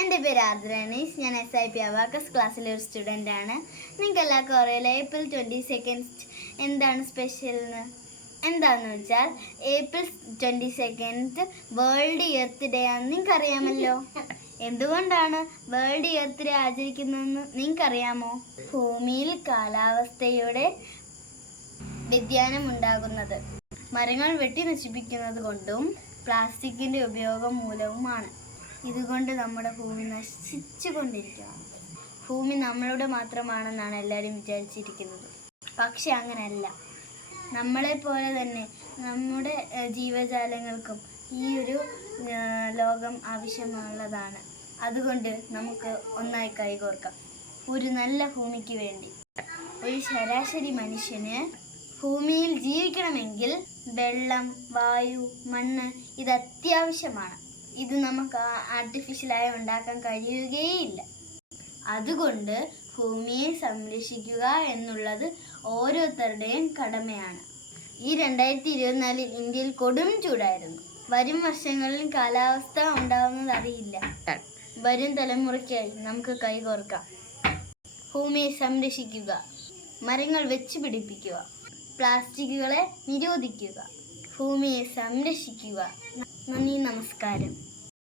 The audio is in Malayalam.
എൻ്റെ പേര് ആർദ്രണീസ്. ഞാൻ SIP അബാക്കസ് ക്ലാസ്സിലെ ഒരു സ്റ്റുഡൻ്റാണ്. നിങ്ങൾക്ക് എല്ലാവർക്കും അറിയില്ല ഏപ്രിൽ 22 എന്താണ് സ്പെഷ്യൽ എന്താണെന്ന് വെച്ചാൽ ഏപ്രിൽ 22 വേൾഡ് എർത്ത് ഡേ ആണെന്ന് നിങ്ങൾക്കറിയാമല്ലോ. എന്തുകൊണ്ടാണ് വേൾഡ് എർത്ത് ഡേ ആചരിക്കുന്നതെന്ന് നിങ്ങൾക്കറിയാമോ? ഭൂമിയിൽ കാലാവസ്ഥയുടെ വ്യതിയാനം ഉണ്ടാകുന്നത് മരങ്ങൾ വെട്ടി നശിപ്പിക്കുന്നത് കൊണ്ടും പ്ലാസ്റ്റിക്കിൻ്റെ ഉപയോഗം മൂലവുമാണ്. ഇതുകൊണ്ട് നമ്മുടെ ഭൂമി നശിച്ചു കൊണ്ടിരിക്കുകയാണ്. ഭൂമി നമ്മളുടെ മാത്രമാണെന്നാണ് എല്ലാവരും വിചാരിച്ചിരിക്കുന്നത്. പക്ഷെ അങ്ങനെയല്ല. നമ്മളെപ്പോലെ തന്നെ നമ്മുടെ ജീവജാലങ്ങൾക്കും ഈ ഒരു ലോകം ആവശ്യമുള്ളതാണ്. അതുകൊണ്ട് നമുക്ക് ഒന്നായി കൈകോർക്കാം ഒരു നല്ല ഭൂമിക്ക് വേണ്ടി. ഒരു ശരാശരി മനുഷ്യന് ഭൂമിയിൽ ജീവിക്കണമെങ്കിൽ വെള്ളം, വായു, മണ്ണ് ഇത് അത്യാവശ്യമാണ്. ഇത് നമുക്ക് ആർട്ടിഫിഷ്യലായി ഉണ്ടാക്കാൻ കഴിയുകയില്ല. അതുകൊണ്ട് ഭൂമിയെ സംരക്ഷിക്കുക എന്നുള്ളത് ഓരോരുത്തരുടെയും കടമയാണ്. ഈ 2024 ഇന്ത്യയിൽ കൊടും ചൂടായിരുന്നു. വരും വർഷങ്ങളിൽ കാലാവസ്ഥ ഉണ്ടാവുന്നത് അറിയില്ല. വരും തലമുറയ്ക്കായി നമുക്ക് കൈകോർക്കാം. ഭൂമിയെ സംരക്ഷിക്കുക, മരങ്ങൾ വെച്ച് പിടിപ്പിക്കുക, പ്ലാസ്റ്റിക്കുകളെ നിരോധിക്കുക, ഭൂമിയെ സംരക്ഷിക്കുക. നന്ദി, നമസ്കാരം.